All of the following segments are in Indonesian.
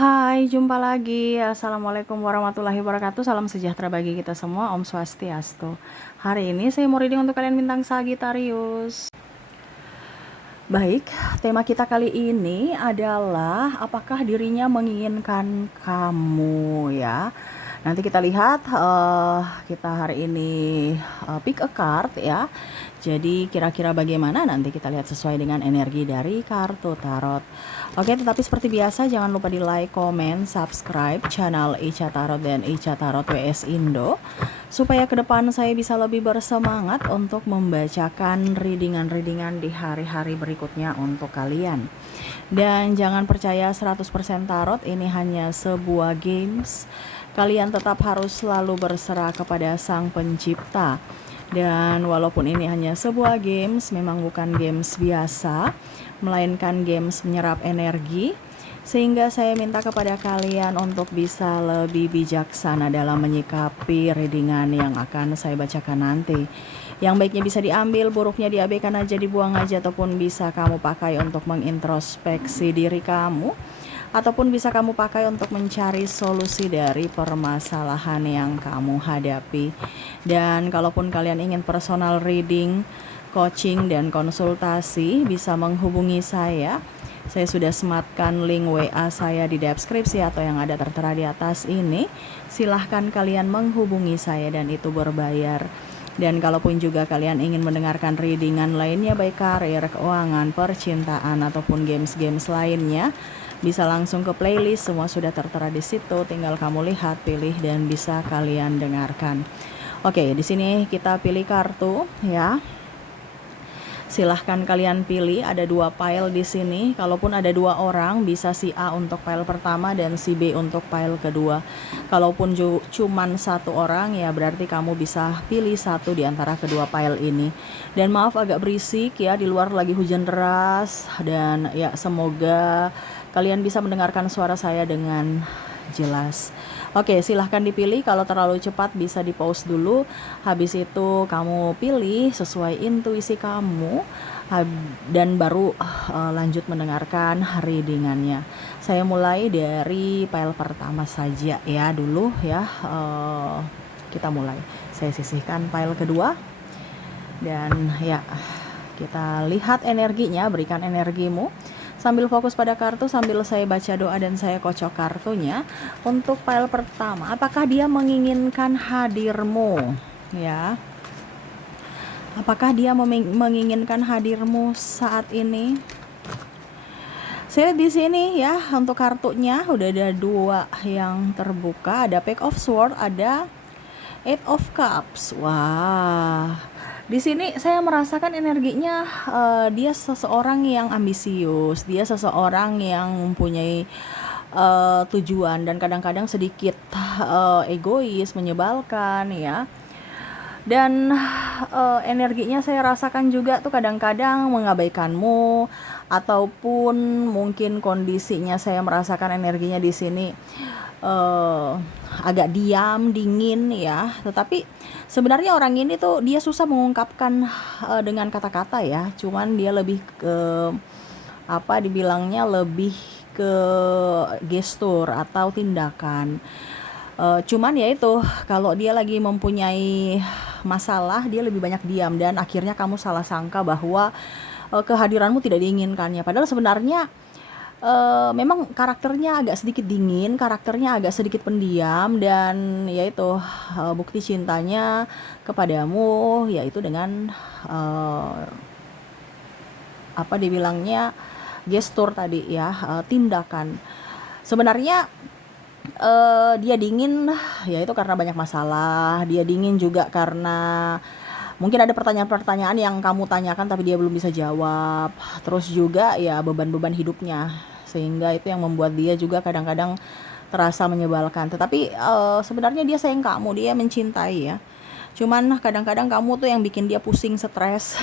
Hai, jumpa lagi. Assalamualaikum warahmatullahi wabarakatuh. Salam sejahtera bagi kita semua. Om Swastiastu. Hari ini saya mau reading untuk kalian bintang Sagittarius. Baik, tema kita kali ini adalah apakah dirinya menginginkan kamu ya. Nanti kita lihat kita hari ini pick a card ya. Jadi kira-kira bagaimana nanti kita lihat sesuai dengan energi dari kartu tarot. Oke, tetapi seperti biasa jangan lupa di like, komen, subscribe channel Ica Tarot dan Ica Tarot WS Indo supaya ke depan saya bisa lebih bersemangat untuk membacakan readingan-readingan di hari-hari berikutnya untuk kalian. Dan jangan percaya 100% tarot, ini hanya sebuah games. Kalian tetap harus selalu berserah kepada Sang Pencipta. Dan walaupun ini hanya sebuah games, memang bukan games biasa, melainkan games menyerap energi, sehingga saya minta kepada kalian untuk bisa lebih bijaksana dalam menyikapi readingan yang akan saya bacakan nanti. Yang baiknya bisa diambil, buruknya diabaikan aja, dibuang aja, ataupun bisa kamu pakai untuk mengintrospeksi diri kamu, ataupun bisa kamu pakai untuk mencari solusi dari permasalahan yang kamu hadapi. Dan kalaupun kalian ingin personal reading, coaching, dan konsultasi, bisa menghubungi saya. Saya sudah sematkan link WA saya di deskripsi atau yang ada tertera di atas ini. Silahkan kalian menghubungi saya dan itu berbayar. Dan kalaupun juga kalian ingin mendengarkan readingan lainnya, baik karir, keuangan, percintaan, ataupun games-games lainnya, bisa langsung ke playlist, semua sudah tertera di situ. Tinggal kamu lihat, pilih, dan bisa kalian dengarkan. Oke, di sini kita pilih kartu ya. Silahkan kalian pilih, ada 2 pile di sini. Kalaupun ada 2 orang, bisa si A untuk pile pertama dan si B untuk pile kedua. Kalaupun cuman 1 orang, ya berarti kamu bisa pilih 1 di antara kedua pile ini. Dan maaf agak berisik ya, di luar lagi hujan deras. Dan ya semoga kalian bisa mendengarkan suara saya dengan jelas. Oke, silahkan dipilih. Kalau terlalu cepat bisa di pause dulu. Habis itu kamu pilih sesuai intuisi kamu dan baru lanjut mendengarkan readingannya. Saya mulai dari pile pertama saja ya dulu ya. Kita mulai. Saya sisihkan pile kedua dan ya kita lihat energinya. Berikan energimu sambil fokus pada kartu, sambil saya baca doa dan saya kocok kartunya. Untuk pile pertama, apakah dia menginginkan hadirmu? Ya, apakah dia menginginkan hadirmu saat ini? Saya lihat di sini ya, untuk kartunya udah ada 2 yang terbuka, ada Page of Swords, ada Eight of Cups. Wah, di sini saya merasakan energinya dia seseorang yang ambisius, dia seseorang yang mempunyai tujuan dan kadang-kadang sedikit egois, menyebalkan ya. Dan energinya saya rasakan juga tuh kadang-kadang mengabaikanmu, ataupun mungkin kondisinya saya merasakan energinya di sini agak diam, dingin ya. Tetapi sebenarnya orang ini tuh dia susah mengungkapkan dengan kata-kata ya. Cuman dia lebih ke dibilangnya lebih ke gestur atau tindakan. Cuman ya itu, kalau dia lagi mempunyai masalah, dia lebih banyak diam dan akhirnya kamu salah sangka bahwa kehadiranmu tidak diinginkannya. Padahal sebenarnya memang karakternya agak sedikit dingin, karakternya agak sedikit pendiam, dan yaitu bukti cintanya kepadamu yaitu dengan dibilangnya gestur tadi ya, tindakan. Sebenarnya dia dingin yaitu karena banyak masalah, dia dingin juga karena mungkin ada pertanyaan-pertanyaan yang kamu tanyakan tapi dia belum bisa jawab. Terus juga ya beban-beban hidupnya, sehingga itu yang membuat dia juga kadang-kadang terasa menyebalkan. Tetapi sebenarnya dia sayang kamu, dia mencintai ya. Cuman kadang-kadang kamu tuh yang bikin dia pusing, stres,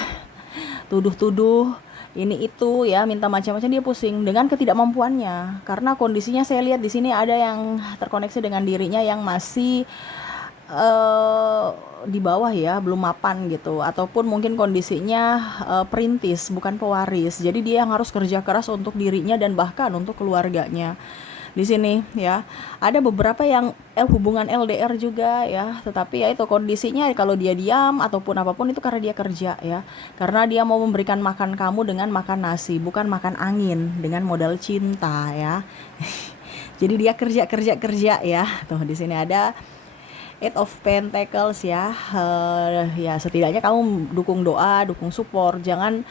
tuduh-tuduh ini itu ya, minta macam-macam, dia pusing dengan ketidakmampuannya. Karena kondisinya saya lihat di sini ada yang terkoneksi dengan dirinya yang masih di bawah ya, belum mapan gitu, ataupun mungkin kondisinya perintis, bukan pewaris. Jadi dia yang harus kerja keras untuk dirinya dan bahkan untuk keluarganya. di sini ya. Ada beberapa yang hubungan LDR juga ya, tetapi ya itu kondisinya kalau dia diam ataupun apapun itu karena dia kerja ya. Karena dia mau memberikan makan kamu dengan makan nasi, bukan makan angin dengan modal cinta ya. Jadi dia kerja ya. Tuh di sini ada Eight of Pentacles ya. Ya setidaknya kamu dukung doa, dukung support, jangan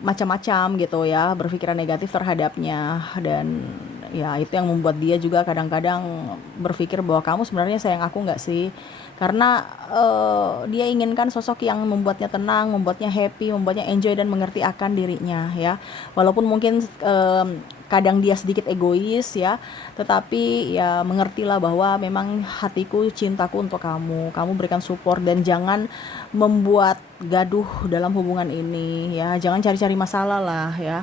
macam-macam gitu ya, berpikiran negatif terhadapnya. Dan ya itu yang membuat dia juga kadang-kadang berpikir bahwa kamu sebenarnya sayang aku nggak sih, karena dia inginkan sosok yang membuatnya tenang, membuatnya happy, membuatnya enjoy dan mengerti akan dirinya ya. Walaupun mungkin kadang dia sedikit egois ya, tetapi ya mengertilah bahwa memang hatiku, cintaku untuk kamu berikan support dan jangan membuat gaduh dalam hubungan ini ya, jangan cari-cari masalah lah ya.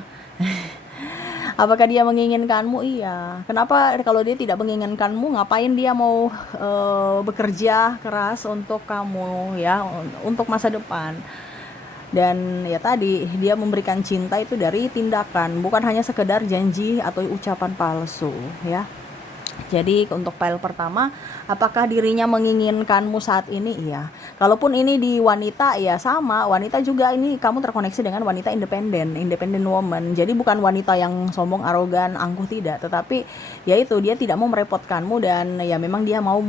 Apakah dia menginginkanmu? Iya. Kenapa kalau dia tidak menginginkanmu, ngapain dia mau bekerja keras untuk kamu ya, untuk masa depan? Dan ya tadi dia memberikan cinta itu dari tindakan, bukan hanya sekedar janji atau ucapan palsu ya. Jadi untuk file pertama, apakah dirinya menginginkanmu saat ini? Iya. Kalaupun ini di wanita, ya sama. Wanita juga ini kamu terkoneksi dengan wanita independent woman. Jadi bukan wanita yang sombong, arogan, angkuh, tidak. Tetapi ya itu, dia tidak mau merepotkanmu dan ya memang dia mau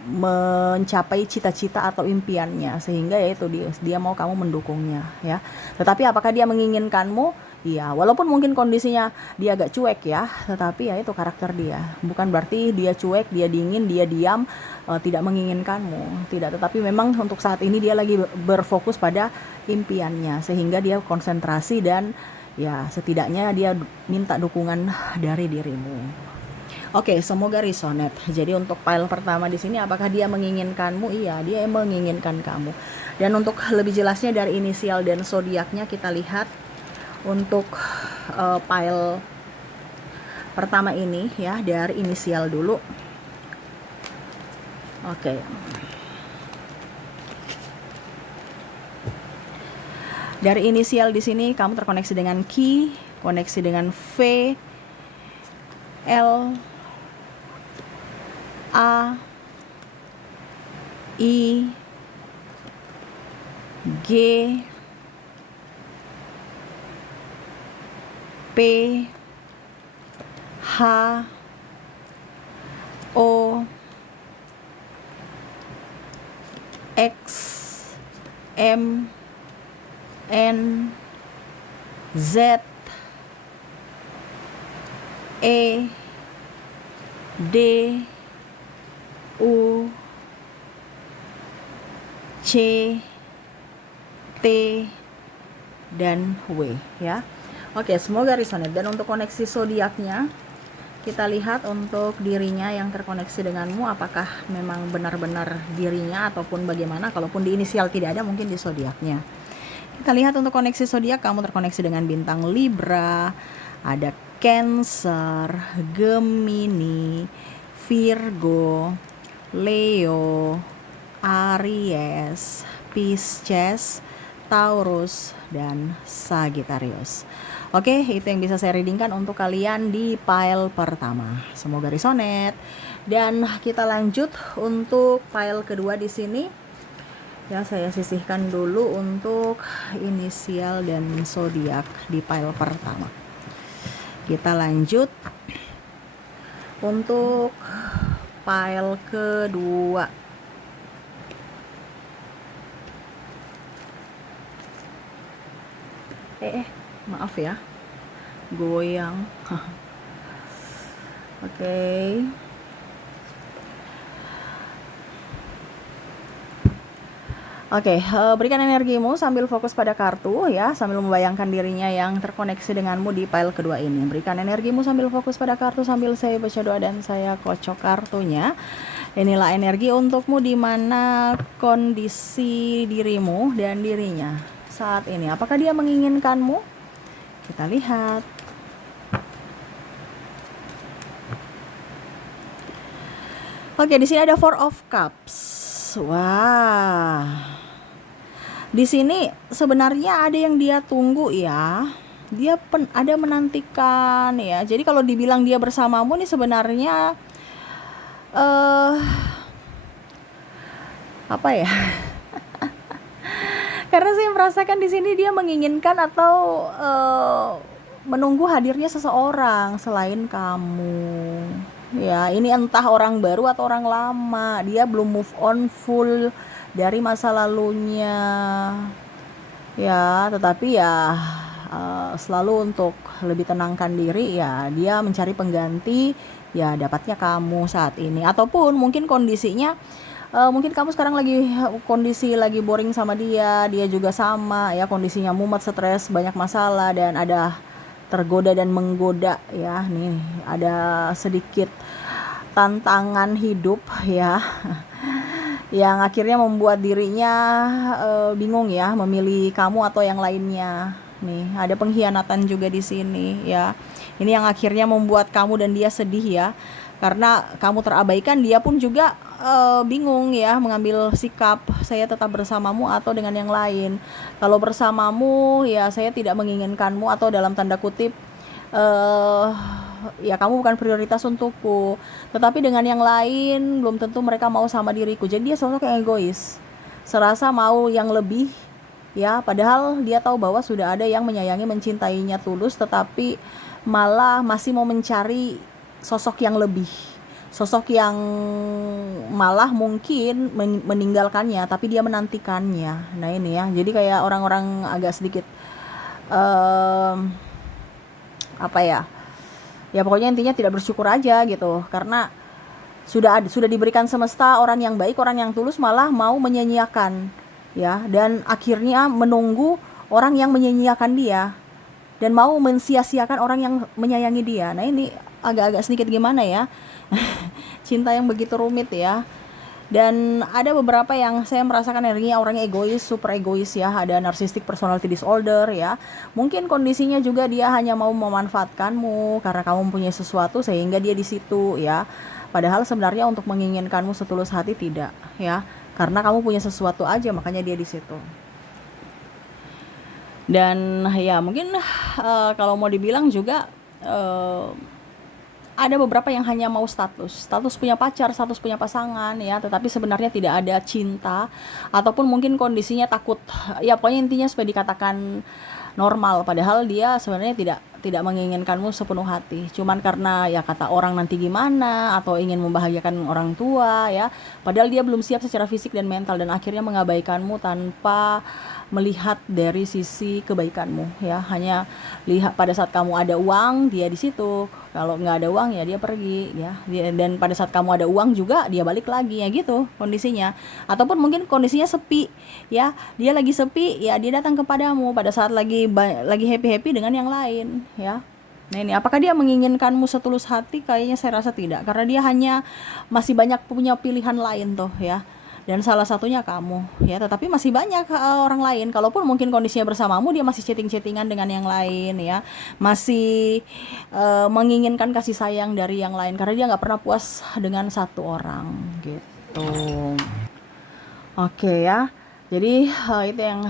mencapai cita-cita atau impiannya, sehingga ya itu dia mau kamu mendukungnya ya. Tetapi apakah dia menginginkanmu? Iya, walaupun mungkin kondisinya dia agak cuek ya, tetapi ya itu karakter dia. Bukan berarti dia cuek, dia dingin, dia diam, tidak menginginkanmu. Tidak, tetapi memang untuk saat ini dia lagi berfokus pada impiannya, sehingga dia konsentrasi dan ya setidaknya dia minta dukungan dari dirimu. Oke, semoga resonate. Jadi untuk file pertama di sini, apakah dia menginginkanmu? Iya, dia menginginkan kamu. Dan untuk lebih jelasnya dari inisial dan zodiaknya kita lihat untuk file pertama ini ya, dari inisial dulu. Oke. Dari inisial di sini kamu terkoneksi dengan Q, koneksi dengan V, L, A, I, G, P, H, O, X, M, N, Z, E, D, U, C, T, dan W ya. Oke, semoga resonate. Dan untuk koneksi zodiaknya kita lihat untuk dirinya yang terkoneksi denganmu, apakah memang benar-benar dirinya ataupun bagaimana. Kalaupun di inisial tidak ada, mungkin di zodiaknya. Kita lihat untuk koneksi zodiak, kamu terkoneksi dengan bintang Libra, ada Cancer, Gemini, Virgo, Leo, Aries, Pisces, Taurus, dan Sagittarius. Oke, itu yang bisa saya readingkan untuk kalian di file pertama. Semoga resonate. Dan kita lanjut untuk file kedua di sini. Ya, saya sisihkan dulu untuk inisial dan zodiak di file pertama. Kita lanjut untuk file kedua. Maaf ya, goyang. Oke. Berikan energimu sambil fokus pada kartu ya, sambil membayangkan dirinya yang terkoneksi denganmu di file kedua ini. Berikan energimu sambil fokus pada kartu sambil saya baca doa dan saya kocok kartunya. Inilah energi untukmu di mana kondisi dirimu dan dirinya saat ini. Apakah dia menginginkanmu? Kita lihat. Oke, di sini ada Four of Cups. Wah. Di sini sebenarnya ada yang dia tunggu ya. Dia ada menantikan ya. Jadi kalau dibilang dia bersamamu nih sebenarnya eh apa ya? Karena saya merasakan di sini dia menginginkan atau menunggu hadirnya seseorang selain kamu. Ya, ini entah orang baru atau orang lama. Dia belum move on full dari masa lalunya. Ya, tetapi ya selalu untuk lebih tenangkan diri ya dia mencari pengganti, ya dapatnya kamu saat ini. Ataupun mungkin kondisinya mungkin kamu sekarang lagi kondisi lagi boring sama dia juga sama ya, kondisinya mumet, stres, banyak masalah, dan ada tergoda dan menggoda ya. Nih ada sedikit tantangan hidup ya yang akhirnya membuat dirinya bingung ya memilih kamu atau yang lainnya. Nih ada pengkhianatan juga di sini ya. Ini yang akhirnya membuat kamu dan dia sedih ya, karena kamu terabaikan. Dia pun juga bingung ya mengambil sikap, saya tetap bersamamu atau dengan yang lain. Kalau bersamamu ya saya tidak menginginkanmu, atau dalam tanda kutip eh ya kamu bukan prioritas untukku. Tetapi dengan yang lain belum tentu mereka mau sama diriku. Jadi dia sosok yang egois, serasa mau yang lebih ya, padahal dia tahu bahwa sudah ada yang menyayangi, mencintainya tulus, tetapi malah masih mau mencari sosok yang lebih, sosok yang malah mungkin meninggalkannya tapi dia menantikannya. Nah ini ya, jadi kayak orang-orang agak sedikit apa ya, ya pokoknya intinya tidak bersyukur aja gitu, karena sudah diberikan semesta orang yang baik, orang yang tulus, malah mau menyia-nyiakan ya, dan akhirnya menunggu orang yang menyia-nyiakan dia dan mau mensia-siakan orang yang menyayangi dia. Nah ini agak-agak sedikit gimana ya, cinta yang begitu rumit ya. Dan ada beberapa yang saya merasakan energinya orangnya egois, super egois ya. Ada narcissistic personality disorder ya. Mungkin kondisinya juga dia hanya mau memanfaatkanmu karena kamu mempunyai sesuatu sehingga dia di situ ya. Padahal sebenarnya untuk menginginkanmu setulus hati tidak ya. Karena kamu punya sesuatu aja makanya dia di situ. Dan ya mungkin kalau mau dibilang juga ada beberapa yang hanya mau status punya pacar, status punya pasangan ya, tetapi sebenarnya tidak ada cinta, ataupun mungkin kondisinya takut ya, pokoknya intinya supaya dikatakan normal, padahal dia sebenarnya tidak menginginkanmu sepenuh hati, cuman karena ya kata orang nanti gimana, atau ingin membahagiakan orang tua ya, padahal dia belum siap secara fisik dan mental, dan akhirnya mengabaikanmu tanpa melihat dari sisi kebaikanmu ya. Hanya lihat pada saat kamu ada uang dia di situ, kalau nggak ada uang ya dia pergi ya. Dan pada saat kamu ada uang juga dia balik lagi ya, gitu kondisinya. Ataupun mungkin kondisinya sepi ya, dia lagi sepi ya, dia datang kepadamu pada saat lagi happy dengan yang lain ya. Nah ini, apakah dia menginginkanmu setulus hati? Kayaknya saya rasa tidak, karena dia hanya masih banyak punya pilihan lain tuh ya, dan salah satunya kamu ya. Tetapi masih banyak orang lain, kalaupun mungkin kondisinya bersamamu dia masih chatting-chattingan dengan yang lain ya, masih menginginkan kasih sayang dari yang lain, karena dia nggak pernah puas dengan satu orang gitu. Oke ya, jadi itu yang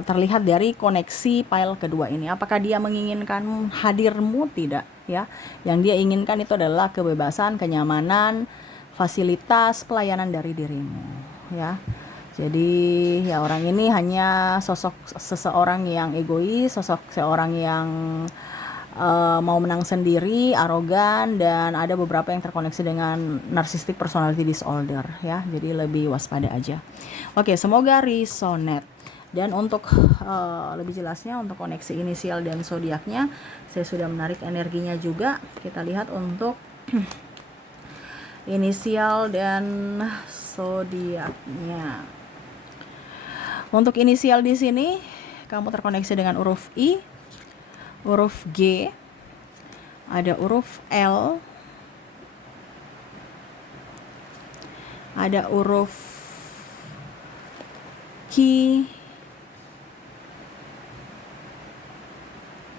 terlihat dari koneksi pile kedua ini. Apakah dia menginginkan hadirmu? Tidak ya. Yang dia inginkan itu adalah kebebasan, kenyamanan, fasilitas, pelayanan dari dirimu ya. Jadi ya orang ini hanya sosok seseorang yang egois, sosok seorang yang mau menang sendiri, arogan, dan ada beberapa yang terkoneksi dengan narcissistic personality disorder ya. Jadi lebih waspada aja. Oke, semoga resonate. Dan untuk lebih jelasnya untuk koneksi inisial dan zodiaknya, saya sudah menarik energinya juga. Kita lihat untuk inisial dan zodiaknya. Untuk inisial di sini kamu terkoneksi dengan huruf I, huruf G, ada huruf L, ada huruf Q,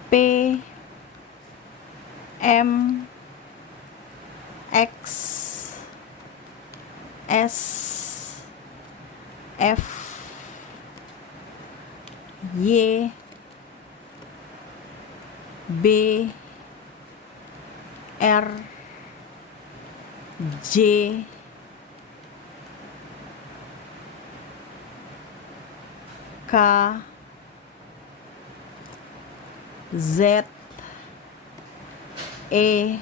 P, M, X, S, F, Y, B, R, J, K, Z, E,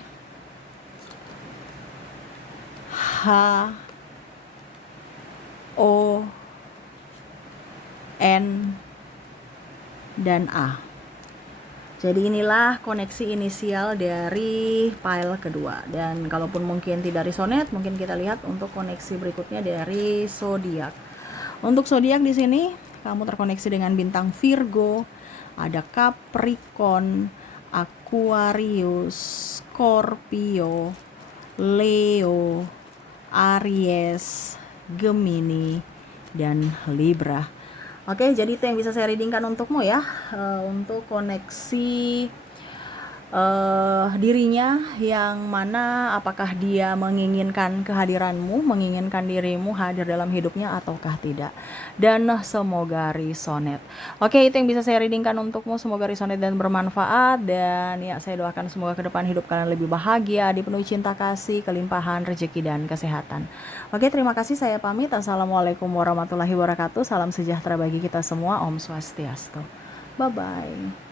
H, O, N, dan A. Jadi inilah koneksi inisial dari file kedua. Dan kalaupun mungkin tidak resonate, mungkin kita lihat untuk koneksi berikutnya dari zodiak. Untuk zodiak di sini kamu terkoneksi dengan bintang Virgo, ada Capricorn, Aquarius, Scorpio, Leo, Aries, Gemini, dan Libra. Oke, jadi itu yang bisa saya readingkan untukmu ya, untuk koneksi dirinya, yang mana apakah dia menginginkan kehadiranmu, menginginkan dirimu hadir dalam hidupnya ataukah tidak. Dan semoga resonate. Oke, itu yang bisa saya readingkan untukmu. Semoga resonate dan bermanfaat. Dan ya, saya doakan semoga ke depan hidup kalian lebih bahagia, dipenuhi cinta kasih, kelimpahan rezeki dan kesehatan. Oke, terima kasih, saya pamit. Assalamualaikum warahmatullahi wabarakatuh. Salam sejahtera bagi kita semua. Om Swastiastu. Bye bye.